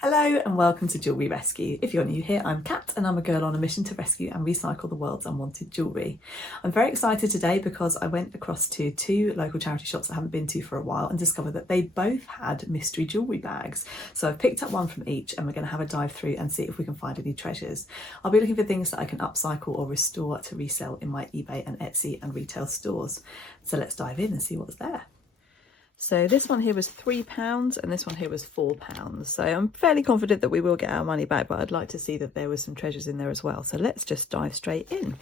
Hello and welcome to Jewellery Rescue. If you're new here, I'm Kat and I'm a girl on a mission to rescue and recycle the world's unwanted jewellery. I'm very excited today because I went across to two local charity shops I haven't been to for a while and discovered that they both had mystery jewellery bags. So I've picked up one from each and we're going to have a dive through and see if we can find any treasures. I'll be looking for things that I can upcycle or restore to resell in my eBay and Etsy and retail stores. So let's dive in and see what's there. So this one here was £3 and this one here was £4. So I'm fairly confident that we will get our money back, but I'd like to see that there was some treasures in there as well. So let's just dive straight in.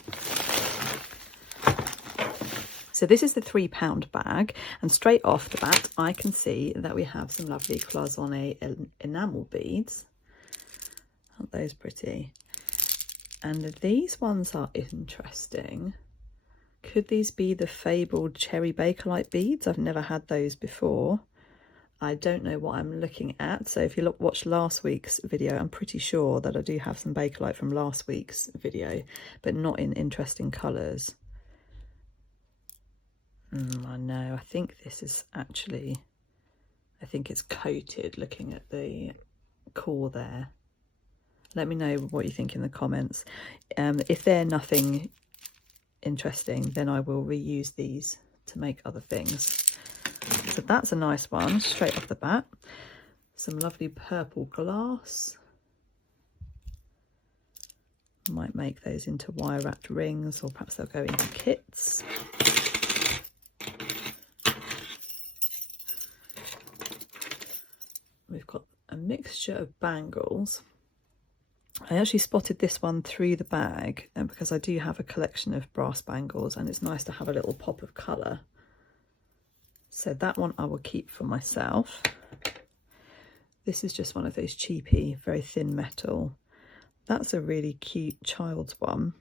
So this is the £3 bag, and straight off the bat I can see that we have some lovely cloisonné enamel beads. Aren't those pretty? And these ones are interesting. Could these be the fabled cherry bakelite beads? I've never had those before. I don't know what I'm looking at. So if you watched last week's video, I'm pretty sure that I do have some bakelite from last week's video, but not in interesting colours. I know, I think this is actually, I think it's coated looking at the core there. Let me know what you think in the comments. If they're nothing interesting, then I will reuse these to make other things. So that's a nice one straight off the bat. Some lovely purple glass. Might make those into wire wrapped rings, or perhaps they'll go into kits. We've got a mixture of bangles. I actually spotted this one through the bag because I do have a collection of brass bangles and it's nice to have a little pop of colour. So that one I will keep for myself. This is just one of those cheapy, very thin metal. That's a really cute child's one.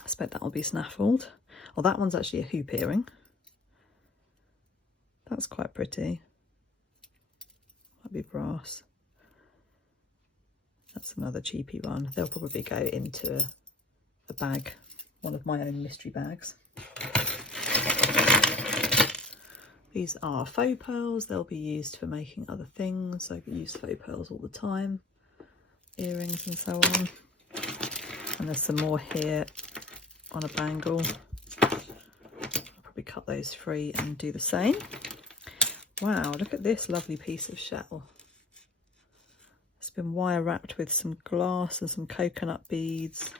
I expect that will be snaffled. Oh, that one's actually a hoop earring. That's quite pretty. Might be brass. That's another cheapy one. They'll probably go into a bag, one of my own mystery bags. These are faux pearls. They'll be used for making other things. I use faux pearls all the time. Earrings and so on. And there's some more here on a bangle. I'll probably cut those free and do the same. Wow, look at this lovely piece of shell. It's been wire wrapped with some glass and some coconut beads.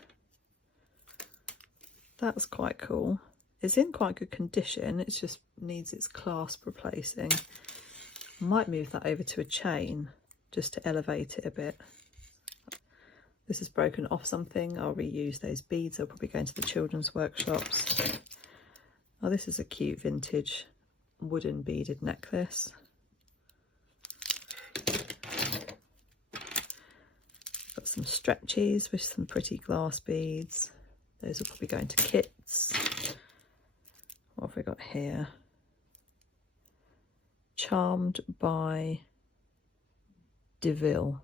That's quite cool. It's in quite good condition. It just needs its clasp replacing. I might move that over to a chain just to elevate it a bit. This has broken off something. I'll reuse those beads. They'll probably go into the children's workshops. Oh, this is a cute vintage wooden beaded necklace. Got some stretchies with some pretty glass beads. Those will probably go into kits. What have we got here? Charmed by DeVille.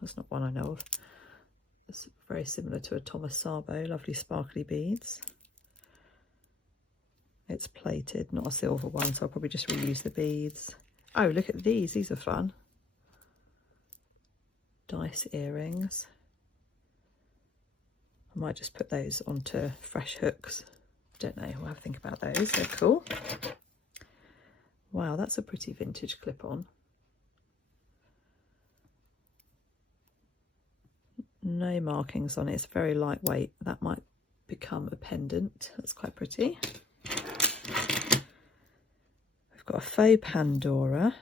That's not one I know of. It's very similar to a Thomas Sabo. Lovely sparkly beads. It's plated, not a silver one, so I'll probably just reuse the beads. Oh, look at these. These are fun. Dice earrings. I might just put those onto fresh hooks. Don't know, we'll have to think about those. They're cool. Wow, that's a pretty vintage clip-on. No markings on it. It's very lightweight. That might become a pendant. That's quite pretty. We've got a faux Pandora.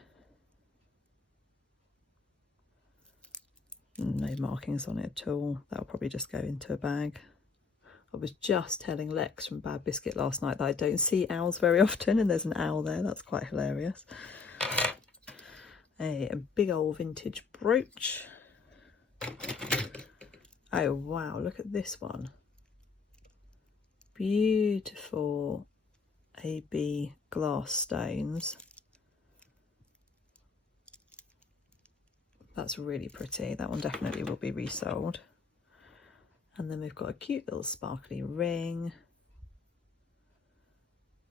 No markings on it at all. That'll probably just go into a bag. I was just telling Lex from Bad Biscuit last night that I don't see owls very often, and there's an owl there. That's quite hilarious. A big old vintage brooch. Oh wow, look at this one. Beautiful AB glass stones. That's really pretty. That one definitely will be resold. And then we've got a cute little sparkly ring.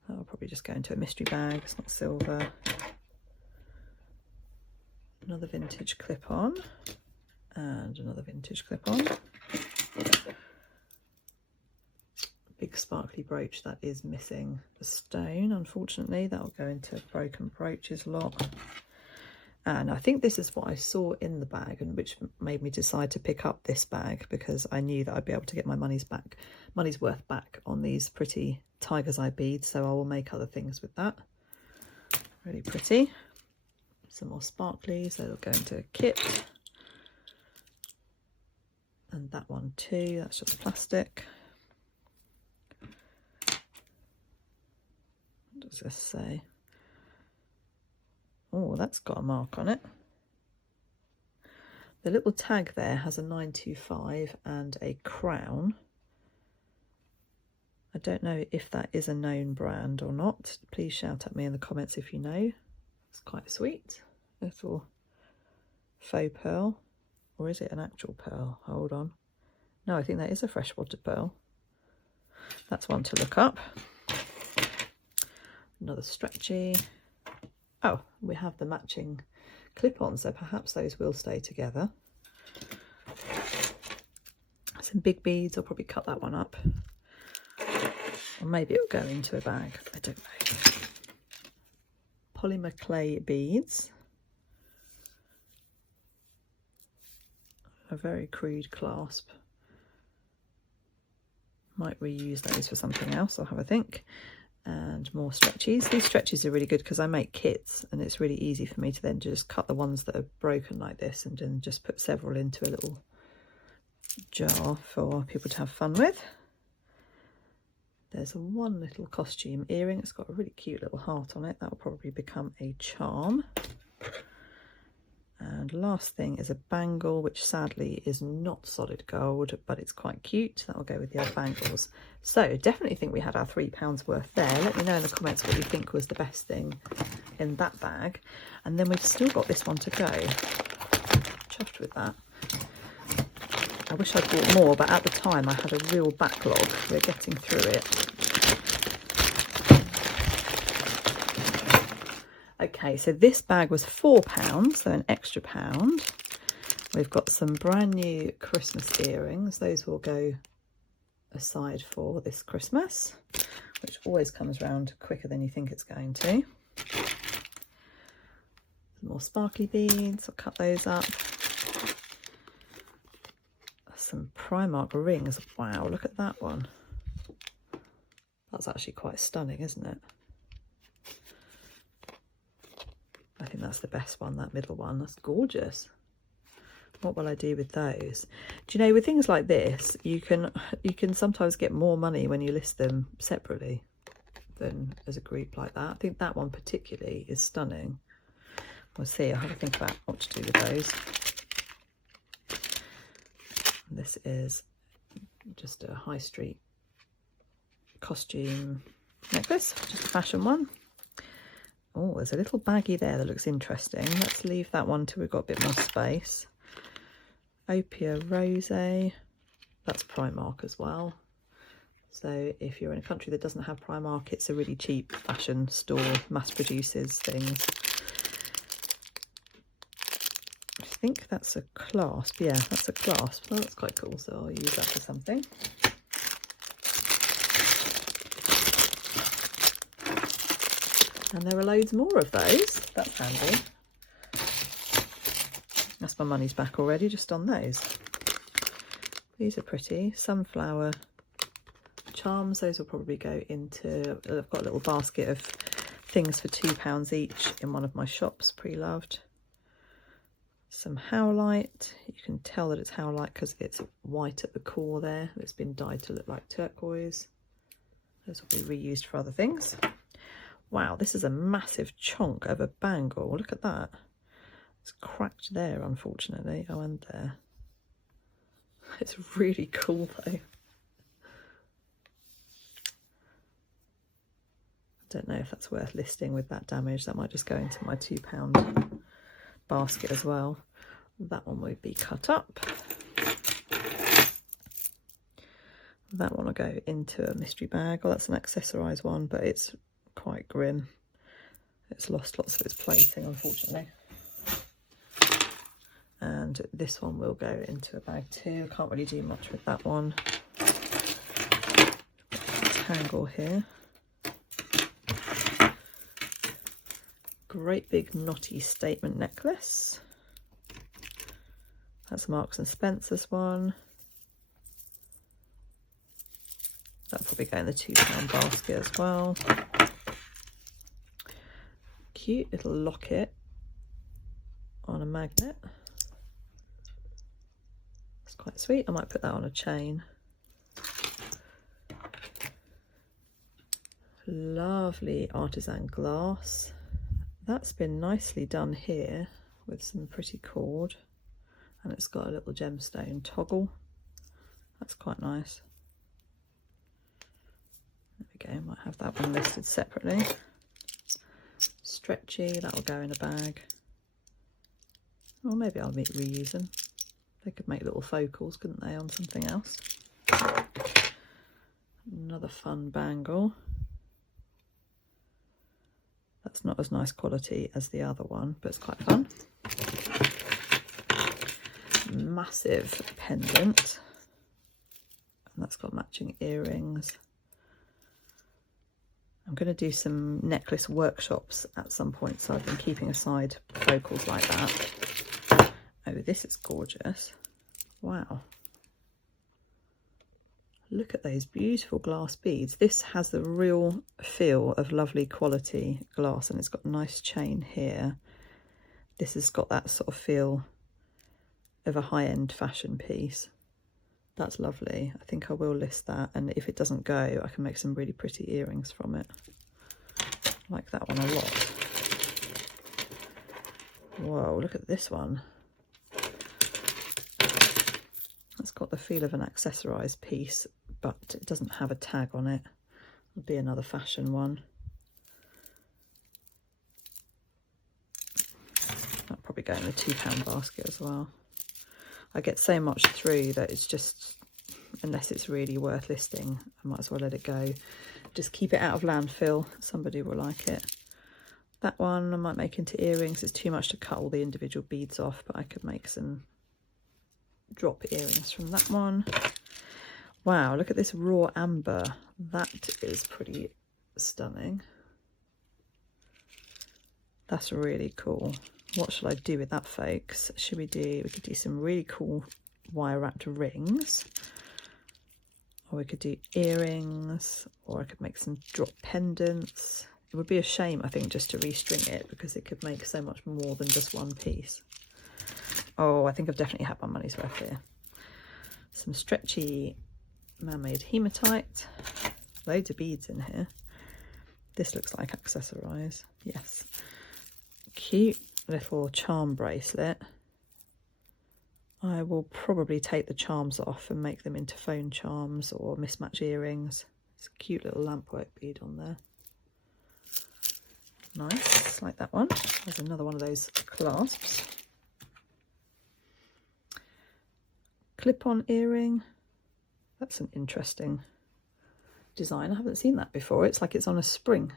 That'll probably just go into a mystery bag. It's not silver. Another vintage clip-on, and another vintage clip-on. Big sparkly brooch that is missing a stone, unfortunately. That'll go into broken brooches lot. And I think this is what I saw in the bag, and which made me decide to pick up this bag, because I knew that I'd be able to get my money's worth back on these pretty tiger's eye beads. So I will make other things with that. Really pretty. Some more sparklies, they'll go into a kit. And that one too, that's just plastic. What does this say? Oh, that's got a mark on it. The little tag there has a 925 and a crown. I don't know if that is a known brand or not. Please shout at me in the comments if you know. It's quite sweet. Little faux pearl. Or is it an actual pearl? Hold on. No, I think that is a freshwater pearl. That's one to look up. Another stretchy. Oh, we have the matching clip-on, so perhaps those will stay together. Some big beads, I'll probably cut that one up. Or maybe it'll go into a bag, I don't know. Polymer clay beads. A very crude clasp. Might reuse those for something else, I'll have a think. And more stretchies. These stretchies are really good because I make kits, and it's really easy for me to then just cut the ones that are broken like this and then just put several into a little jar for people to have fun with. There's one little costume earring. It's got a really cute little heart on it. That will probably become a charm. And last thing is a bangle, which sadly is not solid gold, but it's quite cute. That will go with the other bangles. So definitely think we had our £3 worth there. Let me know in the comments what you think was the best thing in that bag. And then we've still got this one to go. Chuffed with that. I wish I'd bought more, but at the time I had a real backlog. We're getting through it. Okay, so this bag was £4, so an extra £1. We've got some brand new Christmas earrings. Those will go aside for this Christmas, which always comes round quicker than you think it's going to. Some more sparkly beads, I'll cut those up. Some Primark rings. Wow, look at that one. That's actually quite stunning, isn't it? I think that's the best one, that middle one. That's gorgeous. What will I do with those? Do you know, with things like this, you can sometimes get more money when you list them separately than as a group like that. I think that one particularly is stunning. We'll see. I'll have to think about what to do with those. This is just a high street costume necklace, just a fashion one. Oh, there's a little baggie there that looks interesting. Let's leave that one till we've got a bit more space. Opia Rose. That's Primark as well. So if you're in a country that doesn't have Primark, it's a really cheap fashion store, mass produces things. I think that's a clasp. Yeah, that's a clasp. Well, that's quite cool, so I'll use that for something. And there are loads more of those. That's handy. That's my money's back already just on those. These are pretty. Sunflower charms. Those will probably go into... I've got a little basket of things for £2 each in one of my shops, pre-loved. Some howlite. You can tell that it's howlite because it's white at the core there. It's been dyed to look like turquoise. Those will be reused for other things. Wow, this is a massive chunk of a bangle. Look at that. It's cracked there, unfortunately. Oh, and there. It's really cool, though. I don't know if that's worth listing with that damage. That might just go into my £2 basket as well. That one would be cut up. That one will go into a mystery bag. Oh, that's an accessorised one, but it's quite grim. It's lost lots of its plating, unfortunately. and this one will go into a bag too. I can't really do much with that one. Tangle here. Great big knotty statement necklace. That's Marks and Spencer's one. That'll probably go in the £2 basket as well. Cute little locket on a magnet. It's quite sweet. I might put that on a chain. Lovely artisan glass. That's been nicely done here with some pretty cord, and it's got a little gemstone toggle. That's quite nice. There we go, might have that one listed separately. Stretchy, that will go in a bag. Or maybe I'll reuse them. They could make little focals, couldn't they, on something else? Another fun bangle. That's not as nice quality as the other one, but it's quite fun. Massive pendant. And that's got matching earrings. I'm going to do some necklace workshops at some point, so I've been keeping aside focals like that. Oh, this is gorgeous. Wow. Look at those beautiful glass beads. This has the real feel of lovely quality glass, and it's got a nice chain here. This has got that sort of feel of a high-end fashion piece. That's lovely. I think I will list that, and if it doesn't go, I can make some really pretty earrings from it. I like that one a lot. Whoa, look at this one. It's got the feel of an accessorised piece, but it doesn't have a tag on it. It'll be another fashion one. That'll probably go in the £2 basket as well. I get so much through that it's just, unless it's really worth listing, I might as well let it go. Just keep it out of landfill. Somebody will like it. That one I might make into earrings. It's too much to cut all the individual beads off, but I could make some drop earrings from that one. Wow, look at this raw amber. That is pretty stunning. That's really cool. What shall I do with that, folks? We could do some really cool wire wrapped rings, or we could do earrings, or I could make some drop pendants. It would be a shame, I think, just to restring it, because it could make so much more than just one piece. Oh, I think I've definitely had my money's worth here. Some stretchy man-made hematite. Loads of beads in here. This looks like accessorise. Yes. Cute little charm bracelet. I will probably take the charms off and make them into phone charms or mismatch earrings. It's a cute little lampwork bead on there. Nice, like that one. There's another one of those clasps. Clip-on earring. That's an interesting design. I haven't seen that before. It's like it's on a spring.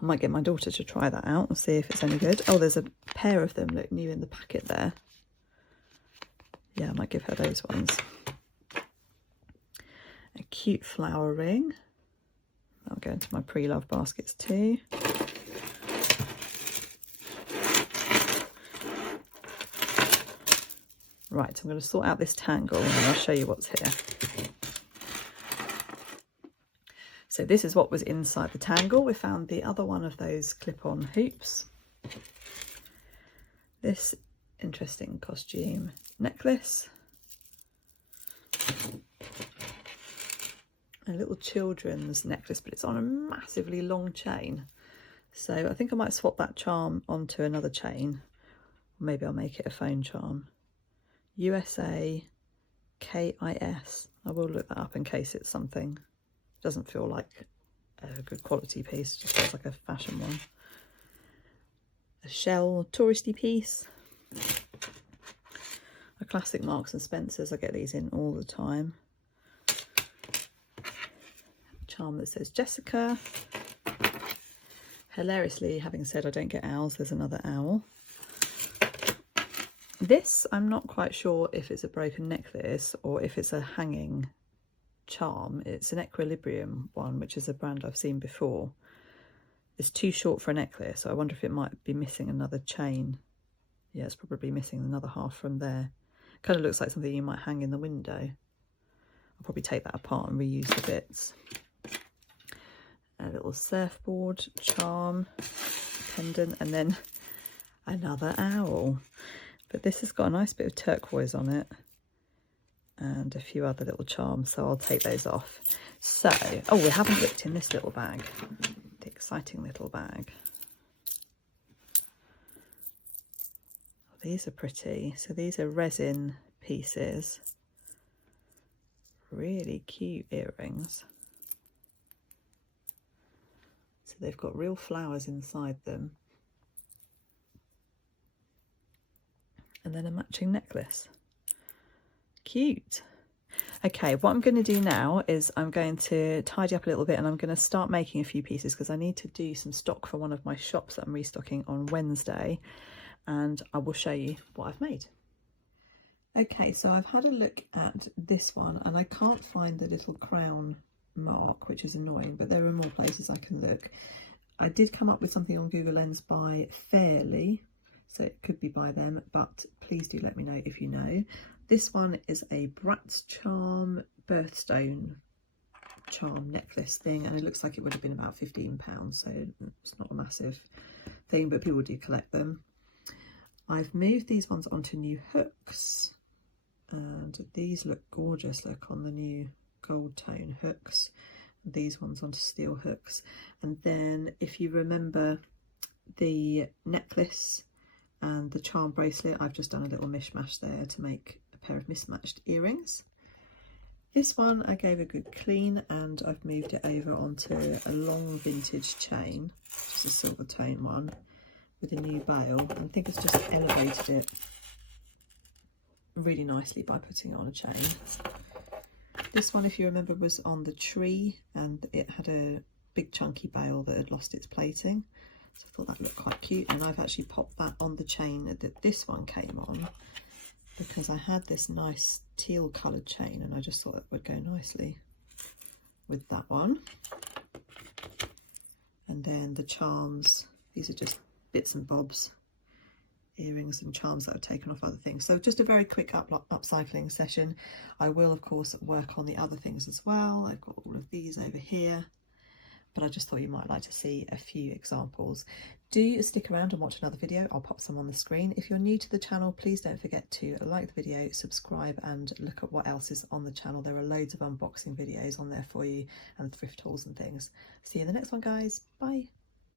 I might get my daughter to try that out and see if it's any good. Oh, there's a pair of them, look, new in the packet there. Yeah, I might give her those ones. A cute flower ring. That'll go into my pre-love baskets too. Right, I'm going to sort out this tangle and then I'll show you what's here. So this is what was inside the tangle. We found the other one of those clip-on hoops. This interesting costume necklace. A little children's necklace, but it's on a massively long chain. So I think I might swap that charm onto another chain. Or maybe I'll make it a phone charm. USA KIS. I will look that up in case it's something. Doesn't feel like a good quality piece, it just feels like a fashion one. A shell touristy piece. A classic Marks and Spencer's, I get these in all the time. Charm that says Jessica. Hilariously, having said I don't get owls, there's another owl. This, I'm not quite sure if it's a broken necklace or if it's a hanging charm. It's an Equilibrium one, which is a brand I've seen before. It's too short for a necklace, so I wonder if it might be missing another chain. Yeah, it's probably missing another half from there. Kind of looks like something you might hang in the window. I'll probably take that apart and reuse the bits. A little surfboard charm, pendant, and then another owl. But this has got a nice bit of turquoise on it and a few other little charms, so I'll take those off. So, oh, we haven't looked in this little bag, the exciting little bag. Oh, these are pretty. So these are resin pieces. Really cute earrings. So they've got real flowers inside them. And then a matching necklace. Cute. Okay, what I'm going to do now is I'm going to tidy up a little bit and I'm going to start making a few pieces because I need to do some stock for one of my shops that I'm restocking on Wednesday, and I will show you what I've made. Okay, so I've had a look at this one and I can't find the little crown mark, which is annoying, but there are more places I can look. I did come up with something on Google Lens by Fairly, so it could be by them, but please do let me know if you know. This one is a Brat's Charm birthstone charm necklace thing, and it looks like it would have been about £15, so it's not a massive thing, but people do collect them. I've moved these ones onto new hooks, and these look gorgeous, look, on the new gold tone hooks. These ones onto steel hooks. And then if you remember the necklace and the charm bracelet, I've just done a little mishmash there to make a pair of mismatched earrings. This one I gave a good clean and I've moved it over onto a long vintage chain, just a silver tone one with a new bail. I think it's just elevated it really nicely by putting it on a chain. This one, if you remember, was on the tree and it had a big chunky bail that had lost its plating. So I thought that looked quite cute, and I've actually popped that on the chain that this one came on because I had this nice teal coloured chain and I just thought it would go nicely with that one. And then the charms, these are just bits and bobs, earrings and charms that I've taken off other things. So just a very quick upcycling session. I will of course work on the other things as well. I've got all of these over here, but I just thought you might like to see a few examples. Do stick around and watch another video. I'll pop some on the screen. If you're new to the channel, please don't forget to like the video, subscribe, and look at what else is on the channel. There are loads of unboxing videos on there for you and thrift hauls and things. See you in the next one, guys. Bye.